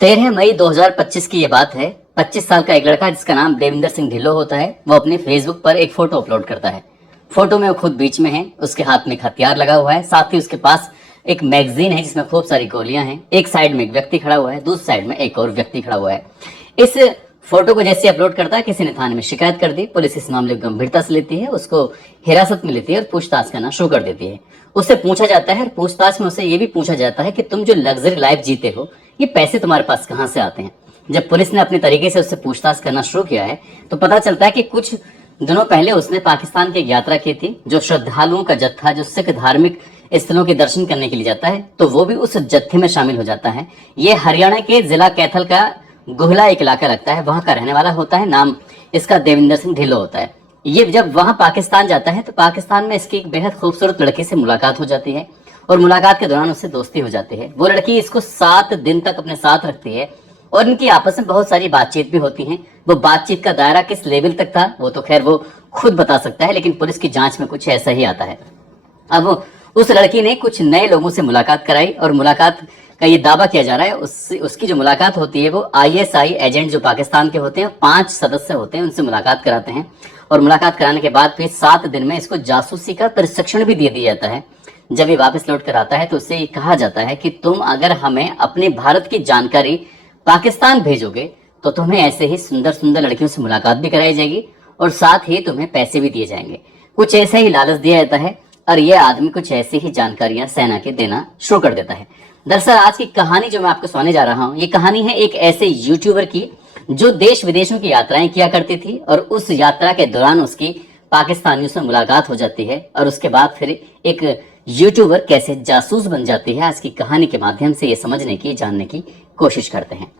13 मई 2025 की ये बात है। 25 साल का एक लड़का जिसका नाम देविंदर सिंह ढिल्लो होता है, वो अपने फेसबुक पर एक फोटो अपलोड करता है। फोटो में वो खुद बीच में है, उसके हाथ में एक हथियार लगा हुआ है, साथ ही उसके पास एक मैगजीन है जिसमें खूब सारी गोलियां हैं। एक साइड में एक व्यक्ति खड़ा हुआ है, दूसरी साइड में एक और व्यक्ति खड़ा हुआ है। इस फोटो को जैसे अपलोड करता है, किसी ने थाने में शिकायत कर दी। पुलिस इस मामले को गंभीरता से लेती है, उसको हिरासत में लेती है और पूछताछ करना शुरू कर देती है। उससे पूछा जाता है और पूछताछ में उससे ये भी पूछा जाता है कि तुम जो लग्जरी लाइफ जीते हो, ये पैसे तुम्हारे पास कहाँ से आते हैं। जब पुलिस ने अपने तरीके से उससे पूछताछ करना शुरू किया है तो पता चलता है कि कुछ दिनों पहले उसने पाकिस्तान की यात्रा की थी। जो श्रद्धालुओं का जत्था जो सिख धार्मिक स्थलों के दर्शन करने के लिए जाता है, तो वो भी उस जत्थे में शामिल हो जाता है। ये हरियाणा के जिला कैथल का गुहला एक इलाका लगता है, वहां का रहने वाला होता है। नाम इसका देविंदर सिंह ढिल्लो होता है। ये जब वहां पाकिस्तान जाता है तो पाकिस्तान में इसकी एक बेहद खूबसूरत लड़की से मुलाकात हो जाती है और मुलाकात के दौरान उससे दोस्ती हो जाती है। वो लड़की इसको 7 दिन तक अपने साथ रखती है और इनकी आपस में बहुत सारी बातचीत भी होती है। वो बातचीत का दायरा किस लेवल तक था वो तो खैर वो खुद बता सकता है, लेकिन पुलिस की जांच में कुछ ऐसा ही आता है। अब उस लड़की ने कुछ नए लोगों से मुलाकात कराई और मुलाकात का ये दावा किया जा रहा है उसकी जो मुलाकात होती है वो आईएसआई एजेंट जो पाकिस्तान के होते हैं, 5 सदस्य होते हैं, उनसे मुलाकात कराते हैं। और मुलाकात कराने के बाद फिर 7 दिन में इसको जासूसी का प्रशिक्षण भी दे दिया जाता है। जब ये वापस लौट कर आता है तो उससे ये कहा जाता है कि तुम अगर हमें अपने भारत की जानकारी पाकिस्तान भेजोगे तो तुम्हें ऐसे ही सुंदर सुंदर लड़कियों से मुलाकात भी कराई जाएगी और साथ ही तुम्हें पैसे भी दिए जाएंगे। कुछ ऐसा ही लालच दिया जाता है और ये आदमी कुछ ऐसी ही जानकारियां सेना के देना शुरू कर देता है। दरअसल आज की कहानी जो मैं आपको सुनाने जा रहा हूँ, ये कहानी है एक ऐसे यूट्यूबर की जो देश विदेशों की यात्राएं किया करती थी और उस यात्रा के दौरान उसकी पाकिस्तानियों से मुलाकात हो जाती है और उसके बाद फिर एक यूट्यूबर कैसे जासूस बन जाती है। आज की कहानी के माध्यम से ये समझने की, जानने की कोशिश करते हैं।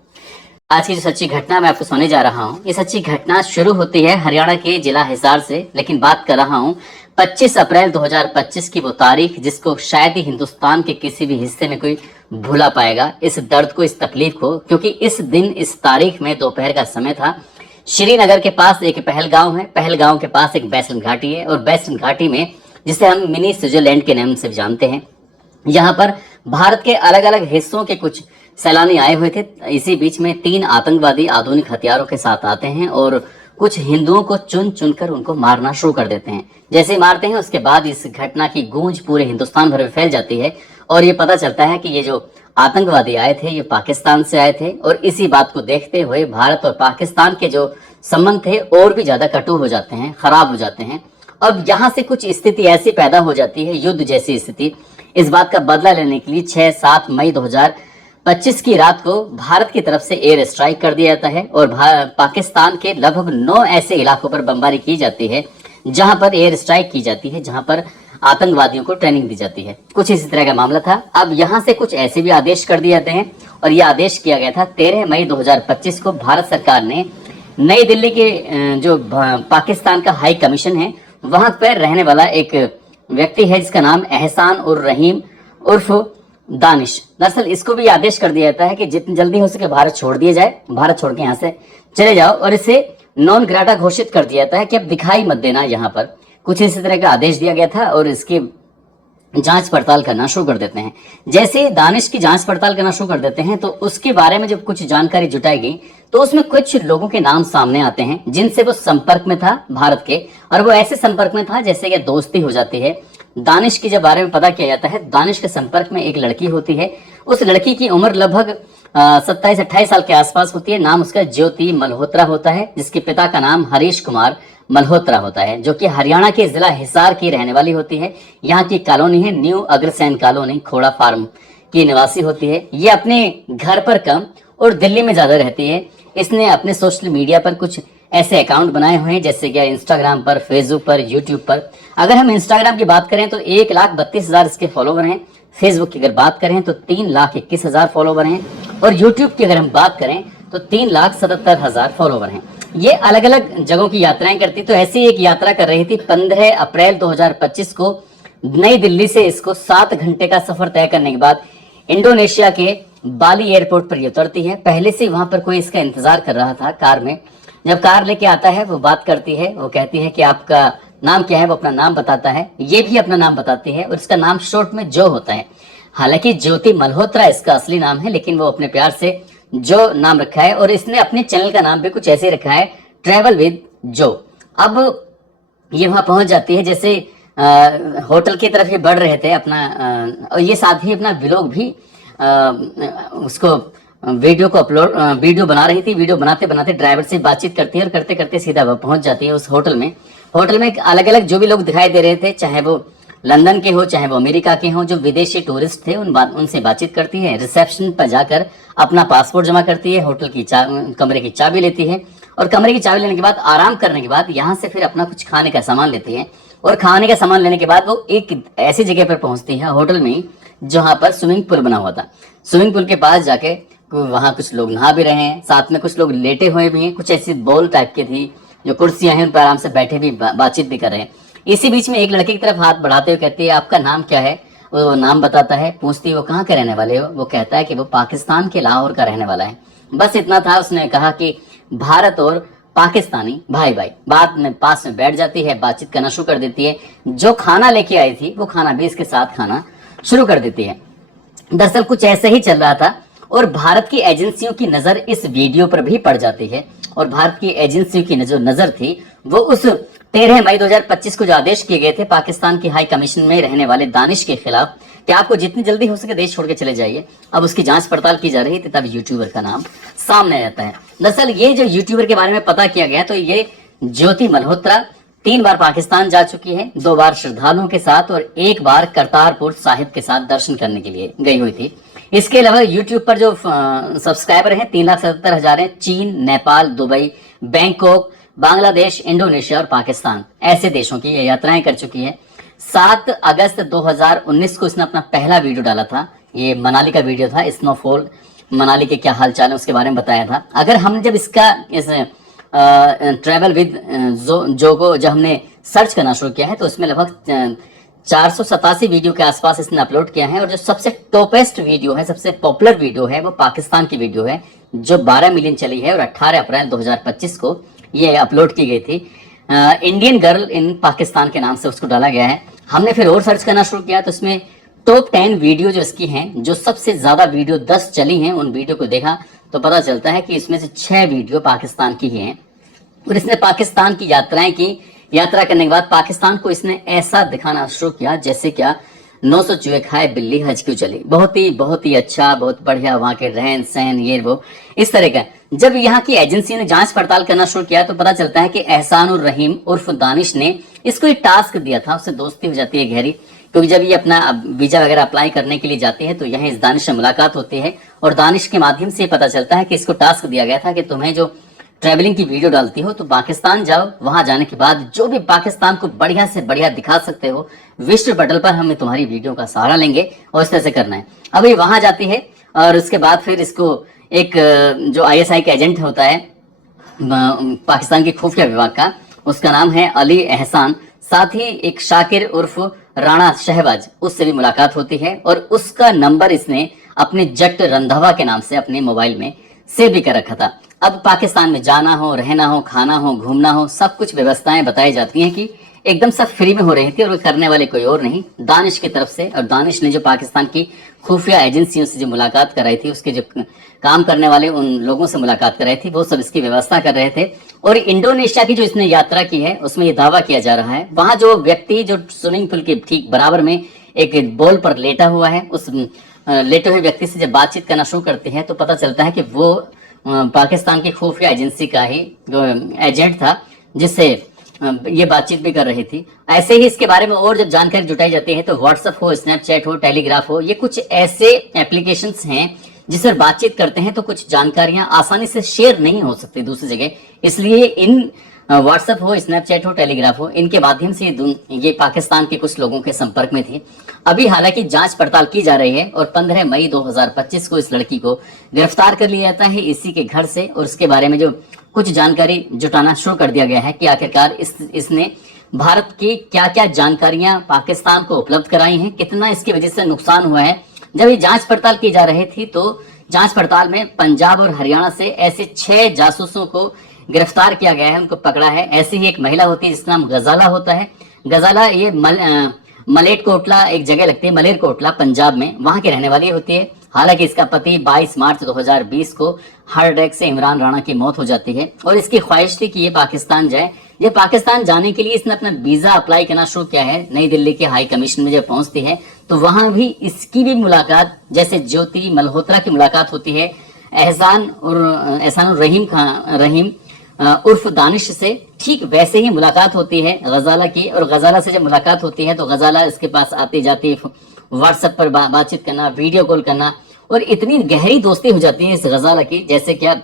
आज की जो सच्ची घटना मैं आपको सुनाने जा रहा हूँ, ये सच्ची घटना शुरू होती है हरियाणा के जिला हिसार से, लेकिन बात कर रहा हूँ 25 अप्रैल 2025 की वो तारीख जिसको शायद ही हिंदुस्तान के किसी भी हिस्से में कोई भूला पाएगा। इस दर्द को, इस तकलीफ को, क्योंकि इस दिन, इस तारीख में दोपहर का समय था। श्रीनगर के पास एक पहलगांव है, पहलगांव के पास एक बैसन घाटी है और बैसन घाटी में, जिसे हम मिनी स्विट्जरलैंड के नाम से जानते हैं, यहाँ पर भारत के अलग अलग हिस्सों के कुछ सैलानी आए हुए थे। इसी बीच में 3 आतंकवादी आधुनिक हथियारों के साथ आते हैं और कुछ हिंदुओं को चुन चुनकर उनको मारना शुरू कर देते हैं। जैसे ही मारते हैं उसके बाद इस घटना की गूंज पूरे हिंदुस्तान भर में फैल जाती है और ये पता चलता है कि ये जो आतंकवादी आए थे ये पाकिस्तान से आए थे। और इसी बात को देखते हुए भारत और पाकिस्तान के जो संबंध थे और भी ज्यादा कटु हो जाते हैं, खराब हो जाते हैं। अब यहाँ से कुछ स्थिति ऐसी पैदा हो जाती है, युद्ध जैसी स्थिति। इस बात का बदला लेने के लिए 6-7 मई 2025 की रात को भारत की तरफ से एयर स्ट्राइक कर दिया जाता है और पाकिस्तान के लगभग 9 ऐसे इलाकों पर बमबारी की जाती है जहां पर एयर स्ट्राइक की जाती है, जहां पर आतंकवादियों को ट्रेनिंग दी जाती है। कुछ इसी तरह का मामला था। अब यहाँ से कुछ ऐसे भी आदेश कर दिए जाते हैं और यह आदेश किया गया था 13 मई 2025 को। भारत सरकार ने नई दिल्ली के जो पाकिस्तान का हाई कमीशन है वहां पर रहने वाला एक व्यक्ति है जिसका नाम एहसान उर रहीम उर्फ दानिश, दरअसल इसको भी आदेश कर दिया जाता है कि जितनी जल्दी हो सके भारत छोड़ दिया जाए, भारत छोड़ के यहाँ से चले जाओ और इसे नॉन ग्राटा घोषित कर दिया जाता है कि अब दिखाई मत देना यहाँ पर। कुछ इसी तरह का आदेश दिया गया था और इसकी जांच पड़ताल करना शुरू कर देते हैं। जैसे दानिश की जांच पड़ताल करना शुरू कर देते हैं तो उसके बारे में जब कुछ जानकारी जुटाई गई तो उसमें कुछ लोगों के नाम सामने आते हैं जिनसे वो संपर्क में था भारत के, और वो ऐसे संपर्क में था जैसे कि दोस्ती हो जाती है। दानिश के जब बारे में पता किया जाता है, दानिश के संपर्क में एक लड़की होती है। उस लड़की की उम्र लगभग 27-28 साल के आसपास होती है। नाम उसका ज्योति मल्होत्रा होता है, जिसके पिता का नाम हरीश कुमार मल्होत्रा होता है, जो कि हरियाणा के जिला हिसार की रहने वाली होती है। यहाँ की कॉलोनी है न्यू अग्रसेन कॉलोनी, खोड़ा फार्म की निवासी होती है। ये अपने घर पर कम और दिल्ली में ज्यादा रहती है। इसने अपने सोशल मीडिया पर कुछ ऐसे अकाउंट बनाए हुए हैं जैसे कि इंस्टाग्राम पर, फेसबुक पर, यूट्यूब पर। अगर हम इंस्टाग्राम की बात करें तो 1,32,000 इसके फॉलोवर हैं। फेसबुक की अगर बात करें तो 3,21,000 फॉलोवर हैं और यूट्यूब की अगर हम बात करें तो 3,77,000 फॉलोवर हैं। ये अलग अलग जगहों की यात्राएं करती। तो ऐसी एक यात्रा कर रही थी 15 अप्रैल 2025 को नई दिल्ली से। इसको 7 घंटे का सफर तय करने के बाद इंडोनेशिया के बाली एयरपोर्ट पर ये उतरती है। पहले से वहां पर कोई इसका इंतजार कर रहा था कार में। जब कार लेके आता है वो बात करती है, वो कहती है कि आपका नाम क्या है। वो अपना नाम बताता है, ये भी अपना नाम बताती है और इसका नाम शॉर्ट में जो होता है। हालांकि ज्योति मल्होत्रा इसका असली नाम है, लेकिन वो अपने प्यार से जो नाम रखा है, और इसने अपने चैनल का नाम भी कुछ ऐसे रखा है, ट्रैवल विद जो। अब ये वहां पहुंच जाती है, जैसे होटल की तरफ ये बढ़ रहे थे अपना, और ये साथ ही अपना व्लॉग भी उसको वीडियो को अपलोड वीडियो बना रही थी। वीडियो बनाते बनाते ड्राइवर से बातचीत करती है, और करते करते सीधा वो पहुंच जाती है उस होटल में। होटल में अलग अलग जो भी लोग दिखाई दे रहे थे, चाहे वो लंदन के हो चाहे वो अमेरिका के हो, जो विदेशी टूरिस्ट थे उनसे बातचीत करती है। रिसेप्शन पर जाकर अपना पासपोर्ट जमा करती है, होटल की कमरे की चाबी लेती है, और कमरे की चाबी लेने के बाद आराम करने के बाद यहाँ से फिर अपना कुछ खाने का सामान लेती है। और खाने का सामान लेने के बाद वो एक ऐसी जगह पर पहुंचती है होटल में जहां पर स्विमिंग पूल बना हुआ था। स्विमिंग पूल के पास जाके वहां कुछ लोग नहा भी रहे हैं, साथ में कुछ लोग लेटे हुए भी हैं, कुछ ऐसी बॉल टाइप की थी जो कुर्सियां हैं उन पर आराम से बैठे भी बातचीत भी कर रहे हैं। इसी बीच में एक लड़के की तरफ हाथ बढ़ाते हुए कहती है, आपका नाम क्या है? वो नाम बताता है, पूछती है वो कहाँ के रहने वाले हो? वो कहता है कि वो पाकिस्तान के लाहौर का रहने वाला है। बस इतना था। उसने कहा कि भारत और पाकिस्तानी भाई भाई। बाद में पास में बैठ जाती है, बातचीत करना शुरू कर देती है। जो खाना लेके आई थी वो खाना भी इसके साथ खाना शुरू कर देती है। दरअसल कुछ ऐसे ही चल रहा था, और भारत की एजेंसियों की नजर इस वीडियो पर भी पड़ जाती है। और भारत की एजेंसियों की जो नजर थी वो उस 13 मई 2025 को जो आदेश किए गए थे पाकिस्तान की हाई कमीशन में रहने वाले दानिश के खिलाफ कि आपको जितनी जल्दी हो सके देश छोड़ के चले जाइए, अब उसकी जांच पड़ताल की जा रही थी। तब यूट्यूबर का नाम सामने आता है। दरअसल ये जो यूट्यूबर के बारे में पता किया गया, तो ये ज्योति मल्होत्रा 3 बार पाकिस्तान जा चुकी है, 2 बार श्रद्धालुओं के साथ और 1 बार करतारपुर साहिब के साथ दर्शन करने के लिए गई हुई थी। इसके अलावा यूट्यूब पर जो सब्सक्राइबर हैं 3,77,000 हैं। चीन, Nepal, Dubai, Bangkok, Bangladesh, Indonesia और पाकिस्तान, ऐसे देशों की ये यात्राएं कर चुकी है। 7 अगस्त 2019 को इसने अपना पहला वीडियो डाला था। ये मनाली का वीडियो था, स्नोफॉल मनाली के क्या हाल चाल है उसके बारे में बताया था। अगर हम जब इसका इस ट्रैवल विद जो को जब हमने सर्च करना शुरू किया है, तो उसमें लगभग 487 वीडियो के आसपास इसने अपलोड किया है। और जो सबसे टॉपेस्ट वीडियो है, सबसे पॉपुलर वीडियो है, वो पाकिस्तान की वीडियो है जो 12 मिलियन चली है और 18 अप्रैल 2025 को ये अपलोड की गई थी। इंडियन गर्ल इन पाकिस्तान के नाम से उसको डाला गया है। हमने फिर और सर्च करना शुरू किया, तो इसमें टॉप 10 वीडियो जो इसकी हैं, जो सबसे ज्यादा वीडियो 10 चली हैं, उन वीडियो को देखा तो पता चलता है कि इसमें से 6 वीडियो पाकिस्तान की ही हैं। और इसने पाकिस्तान की यात्राएं की। यात्रा करने के बाद पाकिस्तान को इसने ऐसा दिखाना शुरू किया जैसे क्या 900 चूहे खाए बिल्ली हज क्यों चली। बहुत ही अच्छा, बहुत बढ़िया वहां के रहन सहन, ये वो इस तरह का। जब यहाँ की एजेंसी ने जांच पड़ताल करना शुरू किया तो पता चलता है कि एहसान उर रहीम उर्फ दानिश ने इसको एक टास्क दिया था। उससे दोस्ती हो जाती है गहरी, क्योंकि जब ये अपना वीजा वगैरह अप्लाई करने के लिए जाती है तो यहाँ इस दानिश से मुलाकात होती है। और दानिश के माध्यम से पता चलता है कि इसको टास्क दिया गया था कि तुम्हें जो ट्रैवलिंग की वीडियो डालती हो तो पाकिस्तान जाओ, वहां जाने के बाद जो भी पाकिस्तान को बढ़िया से बढ़िया दिखा सकते हो, विश्व पटल पर हमें तुम्हारी वीडियो का सहारा लेंगे, और इस तरह से करना है। अब ये वहां जाती है, और उसके बाद फिर इसको एक जो ISI का एजेंट होता है पाकिस्तान की खुफिया विभाग का, उसका नाम है अली एहसान, साथ ही एक शाकिर उर्फ राणा शहबाज, उससे भी मुलाकात होती है। और उसका नंबर इसने अपने जट रंधावा के नाम से अपने मोबाइल में सेव भी कर रखा था। अब पाकिस्तान में जाना हो, रहना हो, खाना हो, घूमना हो, सब कुछ व्यवस्थाएं बताई जाती हैं कि एकदम सब फ्री में हो रही थी, और वो करने वाले कोई और नहीं, दानिश की तरफ से। और दानिश ने जो पाकिस्तान की खुफिया एजेंसियों से जो मुलाकात कराई थी, उसके जो काम करने वाले उन लोगों से मुलाकात कराई थी, वो सब इसकी व्यवस्था कर रहे थे। और इंडोनेशिया की जो इसने यात्रा की है उसमें ये दावा किया जा रहा है, वहां जो व्यक्ति जो स्विमिंग पूल के ठीक बराबर में एक बॉल पर लेटा हुआ है, उस लेटे हुए व्यक्ति से जब बातचीत करना शुरू करते हैं तो पता चलता है कि वो पाकिस्तान की खुफिया एजेंसी का ही जो एजेंट था, जिससे ये बातचीत भी कर रही थी। ऐसे ही इसके बारे में और जब जानकारी जुटाई जाती है तो व्हाट्सएप हो, स्नैपचैट हो, टेलीग्राफ हो, ये कुछ ऐसे एप्लीकेशंस हैं जिस पर बातचीत करते हैं तो कुछ जानकारियां आसानी से शेयर नहीं हो सकती दूसरी जगह। इसलिए इन व्हाट्सएप हो, स्नैपचैट हो, टेलीग्राफ हो, इनके माध्यम से ये पाकिस्तान के कुछ लोगों के संपर्क में थी। अभी हालांकि जांच पड़ताल की जा रही है और 15 मई 2025 को इस लड़की को गिरफ्तार कर लिया जाता है इसी के घर से। और उसके बारे में जो कुछ जानकारी जुटाना शुरू कर दिया गया है कि आखिरकार इसने भारत की क्या क्या जानकारियां पाकिस्तान को उपलब्ध कराई हैं, कितना इसकी वजह से नुकसान हुआ है। जब ये जांच पड़ताल की जा रही थी तो जांच पड़ताल में पंजाब और हरियाणा से ऐसे 6 जासूसों को गिरफ्तार किया गया है, उनको पकड़ा है। ऐसी ही एक महिला होती है जिसका नाम गजाला होता है। गजाला ये मलेरकोटला एक जगह लगती है, मलेरकोटला पंजाब में, वहां की रहने वाली होती है। हालांकि इसका पति 22 मार्च 2020 को हार्ट अटैक से इमरान राणा की मौत हो जाती है और इसकी ख्वाहिश थी कि ये पाकिस्तान जाए। ये पाकिस्तान जाने के लिए इसने अपना वीजा अप्लाई करना शुरू किया है। नई दिल्ली के हाई कमीशन में जब पहुंचती है तो वहां भी इसकी भी मुलाकात, जैसे ज्योति मल्होत्रा की मुलाकात होती है एहसानुर रहीम उर्फ दानिश से, ठीक वैसे ही मुलाकात होती है गजाला की। और गजाला से जब मुलाकात होती है तो गजाला इसके पास आती जाती, व्हाट्सएप पर बातचीत करना, वीडियो कॉल करना, और इतनी गहरी दोस्ती हो जाती है इस गजाला की जैसे क्या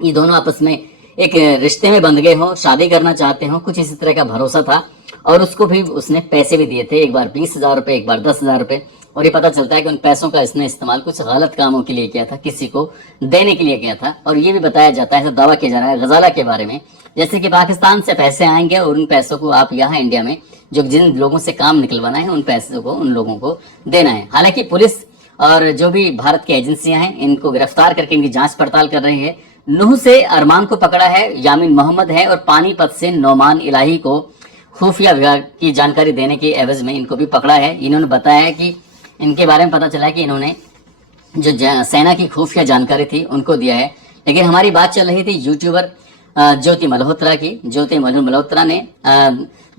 ये दोनों आपस में एक रिश्ते में बंध गए हो, शादी करना चाहते हो, कुछ इसी तरह का भरोसा था। और उसको भी उसने पैसे भी दिए थे, एक बार 20,000 रुपए, एक बार 10,000 रुपए। और ये पता चलता है कि उन पैसों का इसने इस्तेमाल कुछ गलत कामों के लिए किया था, किसी को देने के लिए किया था। और ये भी बताया जाता है, ऐसा दावा किया जा रहा है गजाला के बारे में, जैसे कि पाकिस्तान से पैसे आएंगे और उन पैसों को आप यहाँ इंडिया में जो जिन लोगों से काम निकलवाना है उन पैसों को उन लोगों को देना है। हालांकि पुलिस और जो भी भारत की एजेंसियां हैं इनको गिरफ्तार करके इनकी जांच पड़ताल कर रही है। नूह से अरमान को पकड़ा है, यामीन मोहम्मद है, और पानीपत से नौमान इलाही को खुफिया विभाग की जानकारी देने के एवज में इनको भी पकड़ा है। इन्होंने बताया है कि इनके बारे में पता चला है कि इन्होंने जो सेना की खुफिया जानकारी थी उनको दिया है। लेकिन हमारी बात चल रही थी यूट्यूबर ज्योति मल्होत्रा की। ज्योति मल्होत्रा ने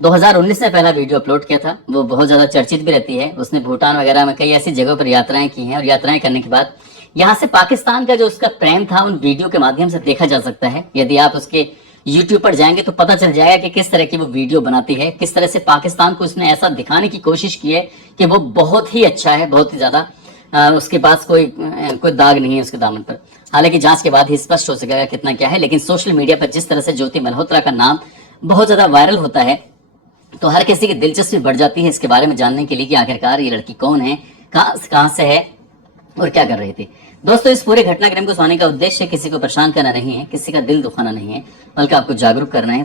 2019 में पहला वीडियो अपलोड किया था, वो बहुत ज़्यादा चर्चित भी रहती है। उसने भूटान वगैरह में कई ऐसी जगहों पर यात्राएं की हैं और यात्राएं करने के बाद यहाँ से पाकिस्तान का जो उसका प्रेम था उन वीडियो के माध्यम से देखा जा सकता है। यदि आप उसके यूट्यूब पर जाएंगे तो पता चल जाएगा कि किस तरह की वो वीडियो बनाती है, किस तरह से पाकिस्तान को उसने ऐसा दिखाने की कोशिश की है कि वो बहुत ही अच्छा है, बहुत ही ज़्यादा उसके पास कोई दाग नहीं है उसके दामन पर। हालांकि जांच के बाद ही स्पष्ट हो सकेगा कितना क्या है। लेकिन सोशल मीडिया पर जिस तरह से ज्योति मल्होत्रा का नाम बहुत ज़्यादा वायरल होता है तो हर किसी की दिलचस्पी बढ़ जाती है इसके बारे में जानने के लिए कि आखिरकार ये लड़की कौन है, कहाँ से है और क्या कर रही थी। दोस्तों, इस पूरे घटनाक्रम को सुनाने का उद्देश्य किसी को परेशान करना नहीं है, किसी का दिल दुखाना नहीं है, बल्कि आपको जागरूक करना है।